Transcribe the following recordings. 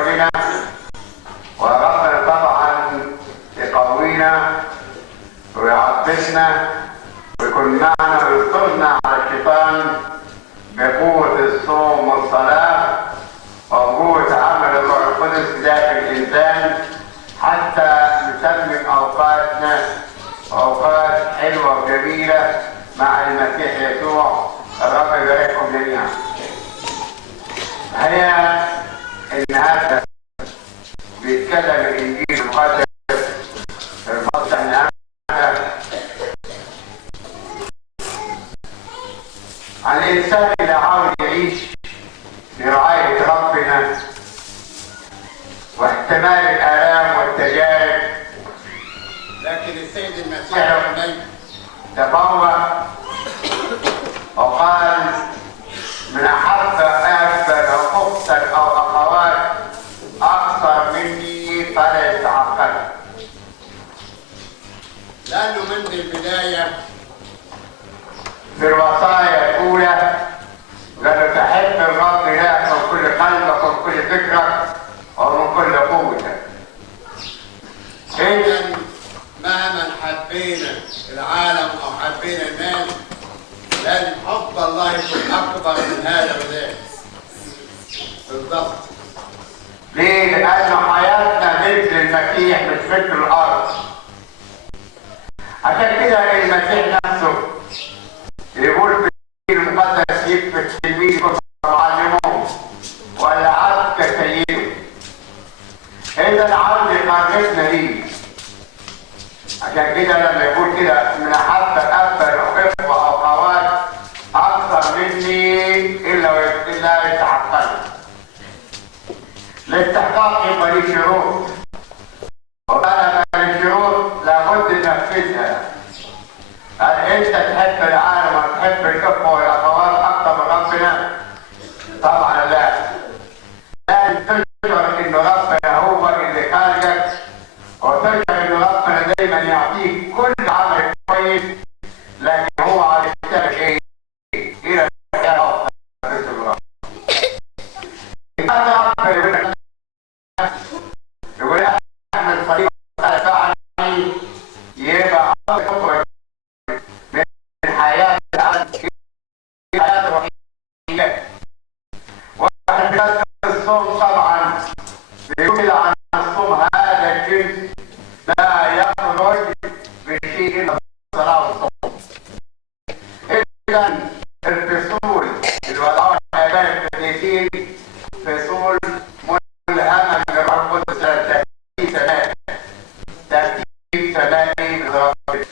شغلنا، وربنا طبعا يقوينا ويعطشنا ويكون معنا وينصرنا على الشيطان بقوة الصوم والصلاة وقوة عمل الروح القدس داخل الإنسان، حتى نتمم أوقاتنا أوقات حلوة وجميلة مع المسيح يسوع. الرب يبارككم جميعا. هي إن هذا بيتكلم الإنجيل المقدس الفصل عن الإنسان اللي عاوز يعيش برعاية ربنا واحتمال الآلام والتجارب، لكن السيد المسيح تفوق وقال: من أحب أب أو أخت أو أخوات أكثر مني فلا يتعقل. لأنه من البداية في الوصايا الأولى قالوا: تحب الرب إلهك من كل قلبك ومن كل فكرك ومن كل قوتك. إذا مهما حبينا العالم أو حبينا الناس، لازم حب الله يكون أكبر من هذا وذاك. بالضبط. ليه؟ لأن حياتنا مثل المسيح مش مثل الأرض. عشان كده المسيح نفسه يقول في الإنجيل المقدس: يكفي التلميذ يكون معلمه ولا عبد كسيده. إذا العبد قربتنا ليه. عشان كده لما يقول كده: من أحب أب أو إخوة أو أخوات أكثر مني إلا يتعقل. الاستحقاق يبقى ليه شروط، وطالما ليه شروط لابد ننفذها. هل أنت تحب العالم وتحب الإخوة والأخوات أكثر من ربنا؟ طبعا لا. لازم تشعر إن ربنا هو اللي خالقك، وتشعر إن ربنا دايما يعطيك كل عمل كويس، لكن هو عايز يشتغل إيه؟ إلى الحياة أفضل. يقول: أحمد صليب فعني يبقى أفضل من حياة العالم إلى حياة الروحية. وحياة الصوم طبعا بيقول عن الصوم: هذا الجنس لا يخرج بشيء إلا الصلاة والصوم. إذا الفصول الوضع الآباء القديسين فصول ملهمة من الروح القدس، ترتيب سمائي من ربنا.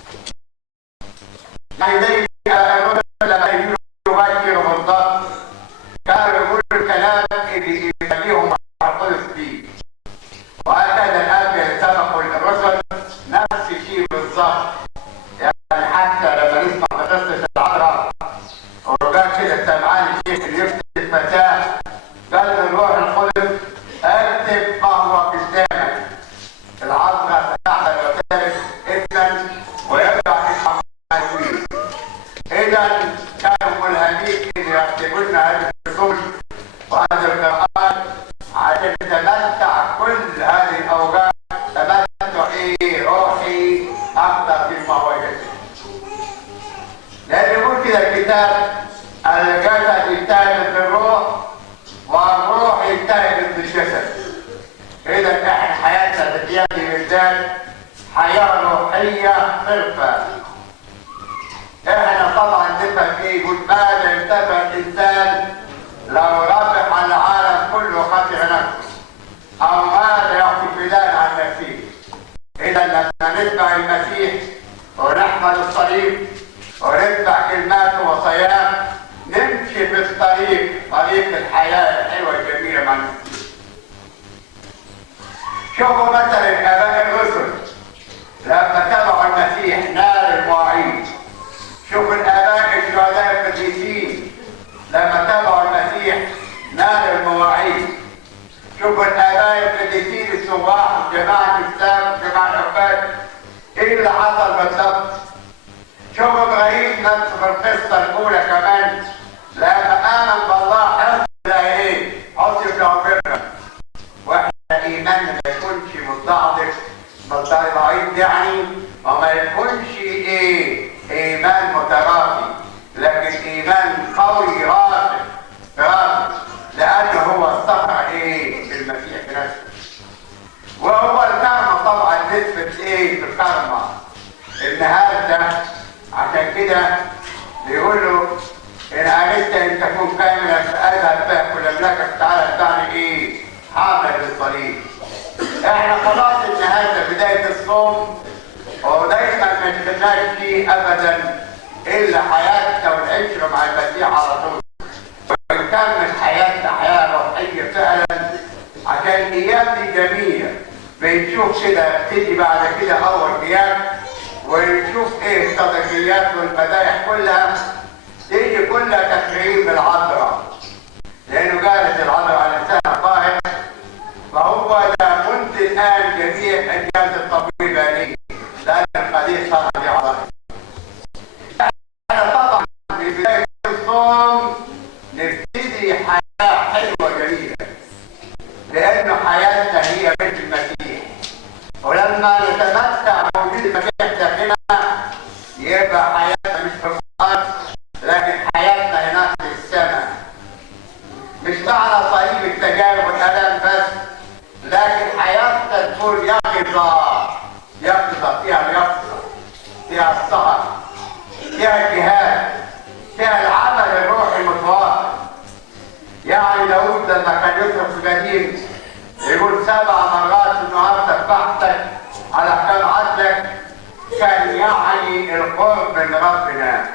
يعني زي الرسل لما يجوا يبشروا بالضبط كانوا يقولوا الكلام اللي يخليهم القدس فيه. وهكذا الآن سبقوا الرسل نفس الشيء بالضبط. يعني حتى لما نسمع قصة العذراء وقال كده سمعان الشيخ اللي يفتي الفتاة، قال للروح القدس: اكتب ما هو قدامك. العذراء فتحت وكتبت اسما ويرجع اسمه التنوين. إذا كانوا ملهمين ان يكتبوا لنا هذه الفصول وهذه القراءات عشان نتمتع كل هذه الاوقات تمتع روحي اكثر مما هو جسدي. لأن يقول كده الكتاب: الجسد يجتهد بالروح والروح يجتهد بالجسد. إذا احنا حياتنا بقيام الإنسان حياة روحية صرفة. احنا طبعا نفهم ايه؟ يقول: ماذا ينتفع الإنسان لو ربح العالم كله خسر نفسه، أو ماذا يعطي فداء عن نفسه. إذا لما نتبع المسيح ونحمل الصليب ونتبع كلماته وصيام نمشي في طريق الحياة الحلوة الجميلة مع المسيح. شوفوا مثلا الآباء الرسل لما تبعوا المسيح نال المواعيد. شوفوا الآباء الشهداء القديسين لما تبعوا المسيح نال المواعيد. شوفوا الآباء القديسين السواح وجماعة الإسلام وجماعة العباد إيه اللي حصل بالضبط. شوفوا إبراهيم نفسه في القصة الأولى كمان لما آمن بالله حصل إيه؟ عصي ربنا. نفسه. وهو الكرم طبعا نسبة ايه في الكرم؟ النهارده عشان كده بيقولوا ان اردت ان تكون كاملا فاذهب بها كل مملكه تعالى تعني ايه؟ حامل للصليب. احنا خلاص النهارده بدايه الصوم ودايما ما نستناش فيه ابدا الا حياتنا والعشره مع المسيح على طول. ونكمل حياتنا حياه روحيه فعلا عشان الايام دي جميله. بنشوف كده تيجي بعد كده اول ايام ونشوف ايه الصدقيات والمدايح كلها تيجي كلها تكريم العذراء. لانه قالت العذراء على لسان طاهر فهو ده منذ الان جميع الاجيال الطويله لي لان القديس صار بعذراء. احنا طبعا في بدايه الصوم نبتدي حياه حلوه جميله لانه حياتنا هي بنت المسيح. ولما نتمتع بوجود المسيح داخلنا يبقى حياتنا مش في الارض لكن حياتنا هناك في السماء. مش معنى صليب التجارب والالم بس لكن حياتنا تكون يقظه فيها اليقظه فيها السهر فيها الجهاد فيها العمل الروحي المتواصل. يعني داود لما كان يترك القديم يقول 7 مرات النهارده بحثك على كم عدلك كان يعني القرب من ربنا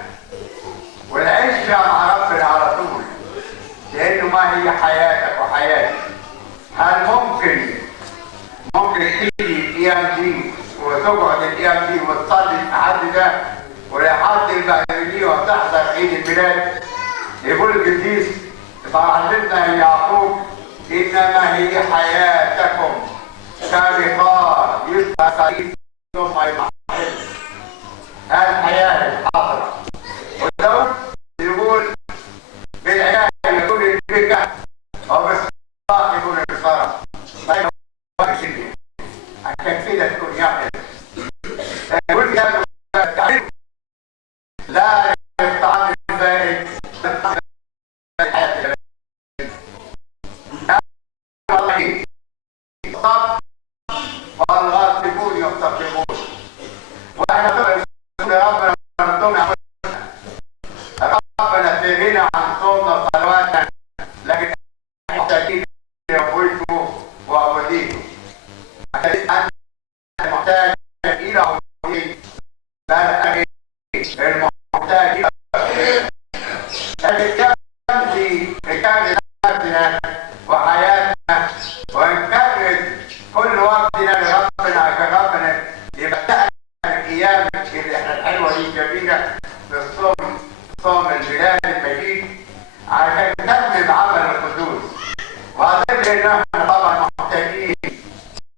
والعشره مع ربنا على طول. لانه ما هي حياتك وحياتي؟ هل ممكن تيجي الايام دي وتقعد الايام دي وتصلي الحد ده ولحد البهدليه وتحضر عيد الميلاد؟ يقول القديس فعلمنا يعقوب انما هي حياتكم كبقار يبقى صليب ثم يضحك. الحياه الحاضره. وداود يقول بالعنايه يقول البكاء او بالصراخ يقول الصرخ. عشان كده تكون يقظه. يقول لا الطعام البارد والغاصبون يغتصبون. واحنا طبعا ربنا في غنى عن صومنا وصلواتنا لكن محتاجين لوجهه وعبوديته. المحتاج الى عبوديته بل المحتاج الى نكمل نفسنا وحياتنا ونكرس كل وقتنا لربنا عشان ربنا يمتعنا الايام الحلوه دي الجميله في الصوم، صوم الميلاد المجيد عشان نتمم عمل القدوس. واظن ان احنا طبعا محتاجين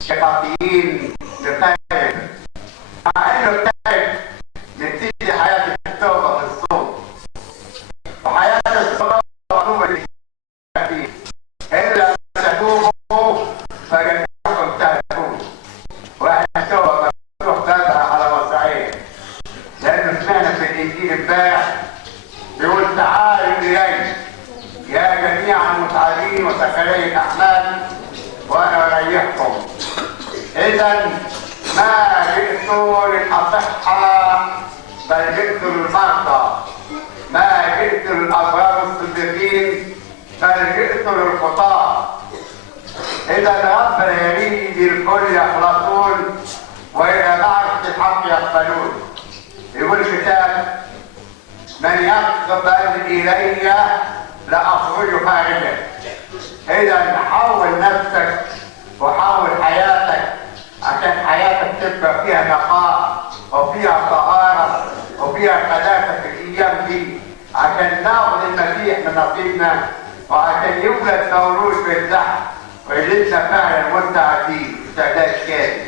كفايين للتائب. مع انه التائب نبتدي حياه التوبه في الصوم وحياه الصلاه مطلوبه فيه. الا تتوبوا فجميعكم تهلكون. واحد التوبه مفتوح بابها على مصراعيه. لانه سمعنا في الانجيل امبارح بيقول تعالوا الي يا جميع المتعبين وثقلي الاحمال وانا اريحكم. اذا ما جئت للاصحاء بل جئت للمرضى. ما جئت للابرار الصديقين بل جئت للخطاة. اذا ربنا يريد الكل يخلصون والى معرفه الحق يقبلون. يقول الكتاب من يقبل الي لاخرج خارجا. اذا حول نفسك وحول حياتك عشان حياتك تبقى فيها نقاء وفيها طهاره وفيها قداسه في الايام دي عشان ناخذ المسيح من نصيبنا وعشان يولد مولود بالزحف ويجدنا فعلا مستعدين استعداد كامل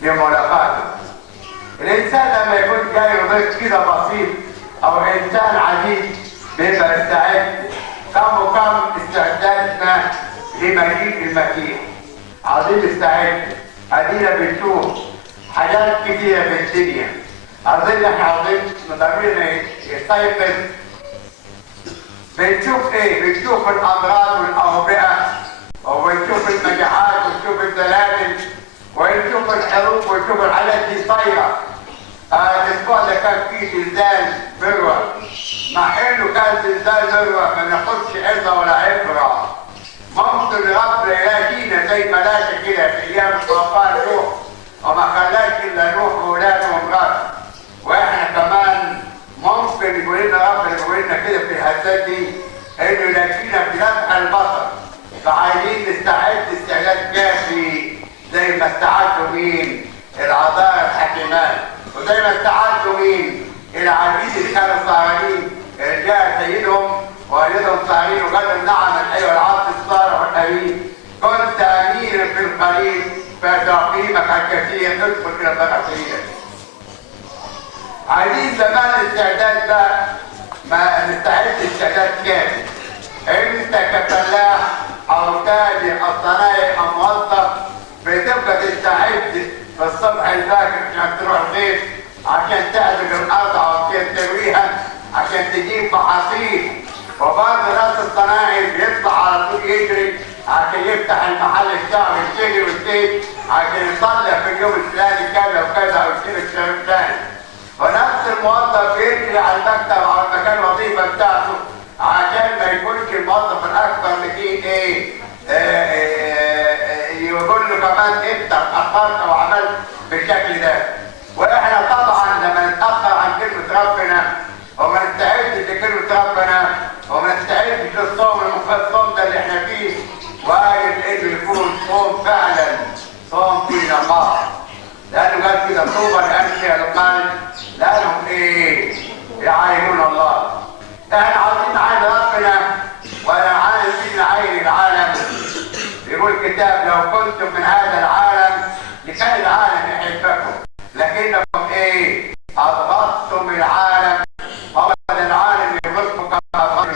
لملاقاته. الانسان لما يكون جاي ضيف كده بسيط او انسان عديد بيبقى يستعد. كم استعدادنا لمجيء المسيح. عايزين نستعد. ادينا بنشوف حاجات كتيره في الدنيا. عايزين ضميرنا يستيقظ. بنشوف ايه؟ بنشوف الامراض والاوبئه وبنشوف المجاعات تشوف الحروب وتشوف الحالات دي صايره. الاسبوع ده كان فيه زلزال مروه، مع انه كان زلزال مروه ما ناخدش عظه ولا عبره. ممكن ربنا يلاقينا زي ملاك كده في ايام طوفان نوح وما خلاش الا نوح واولاده ومراته. واحنا كمان ممكن يقول لنا ربنا يقول لنا كده في الحساد دي انه يلاقينا بلمح البصر. فعايزين نستعد استعداد كافي زي ما استعدوا مين؟ العذارى الحكيمان، وزي ما استعدوا مين؟ العبيد اللي كانوا صاغرين جاء سيدهم والدهم صاغرين وقال لهم نعم ايها العبد الصالح الامين كنت امينا في القليل فتعقيمك الكثير ادخل الى البركيه. عايزين زمان استعداد بقى، ما نستعد استعداد كامل. انت كفلاح او تاجر او صنايعي او موظف بتبقى تستعد في الصبح الباكر عشان تروح البيت عشان تعزق الارض عشان ترويها عشان تجيب محاصيل. وبعض ناس الصناعي بيطلع على طول يجري عشان يفتح المحل بتاعه ويشتري ويشتري عشان يطلع في اليوم الفلاني كذا وكذا ويشتري الشهر الثاني. ونفس الموظف بيجري على المكتب او المكان الوظيفه بتاعته عشان ما يكونش الموظف الاكبر مدين يقول له كمان انت اتاخرت او عملت بالشكل ده. واحنا طبعا لما نتاخر عن كلمه ربنا وما نستعدش لكلمه ربنا وما نستعدش للصوم الصوم ده اللي احنا فيه، واجب انه يكون صوم فعلا صوم دين الله. لانه قال كده طوبى لانبياء القلب لانهم يعاينون الله. احنا عاوزين نعاين ربنا ولا عايزين نعاين العالم. يقول الكتاب لو كنتم من هذا العالم لكان العالم يحبكم لكنكم اضغطتم العالم وبدا العالم يبغضكم كما أبغض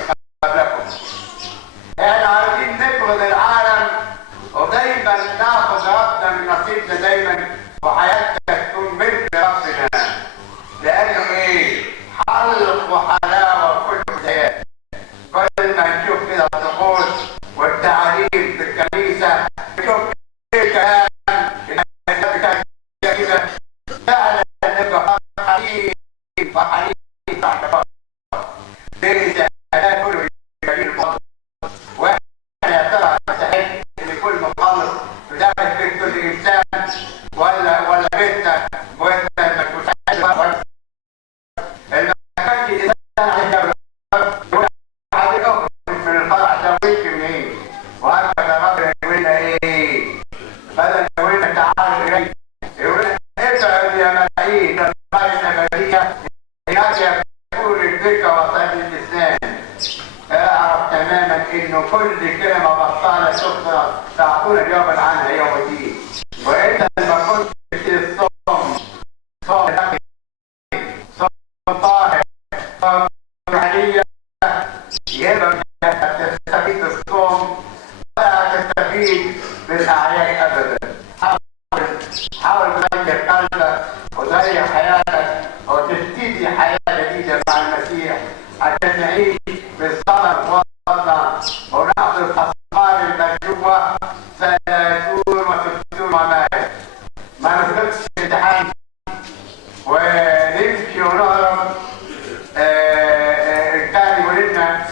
قبلكم. احنا عايزين نبغض العالم ودايما ناخذ ربنا من نصيبنا دايما وحياتنا تكون ملك ربنا. لانه حلق وحلاوه وكل حياه. كل ما نشوف كده الطقوس والتعاليم في الكنيسه نشوف كلام كده فعلا نبقى فرحانين فرحانين تحت بعض. ليه ده كله جميل الموضوع. واحنا يا ترى نستحق ان يكون مخلص في داخل بيت كل انسان ولا بيتنا وانت ما تكونش من الفرح ده ويجي منين؟ وهكذا ربنا يقول لنا بدل يقول لنا تعالوا الي يقول لنا ابعد يا ملايين القريه الابديه هناك يكون الذكر وصيد اللسان. اعرف تماما انه كل كلمه بطاله تخسر تعطونا جوابا عنها يوم الدين. وانت لما كنت في الصوم صوم نقي صوم طاهر صوم روحانيه يبقى تستفيد الصوم ولا تستفيد بالاعياد ابدا. حاول تغير قلبك وتغير حياتك وتبتدي حياه جديده مع المسيح عشان نعيش بالصبر والصلاه وناخذ الاثمار المرجوه 30 و60 وما ما نسقطش امتحان ونمشي ونهرب. كان يقول لنا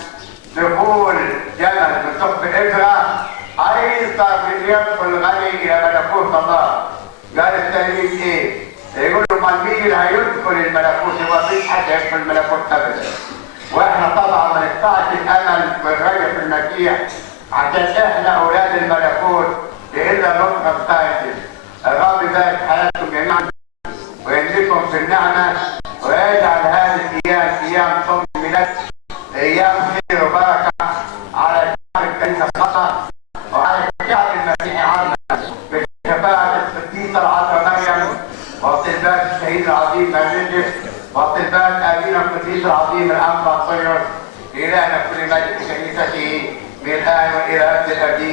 دخول جمل من ثقب الابره ايسر من يدخل غني الى ملكوت الله. قال التلميذ يقول له من مين اللي هيدخل الملكوت؟ هو مفيش حد يدخل الملكوت ابدا. واحنا طبعا ما نقطعش الامل والرجاء في المسيح عشان احنا اولاد الملكوت الا نطلب قاتل. الرب يبارك حياتكم جميعا ويملككم في النعمه ويجعل هذه الايام ايام صوم الميلاد ايام خير وبركه على شعب الكنيسه خاصه وعلى شعب المسيح عامه بشفاعه القديسه العذراء مريم وطلبات الشهيد العظيم مارينيوس وطلبات ابينا القديس العظيم الانبا صير. الهنا كل مجد كنيسته من الان والى ابد الابدين.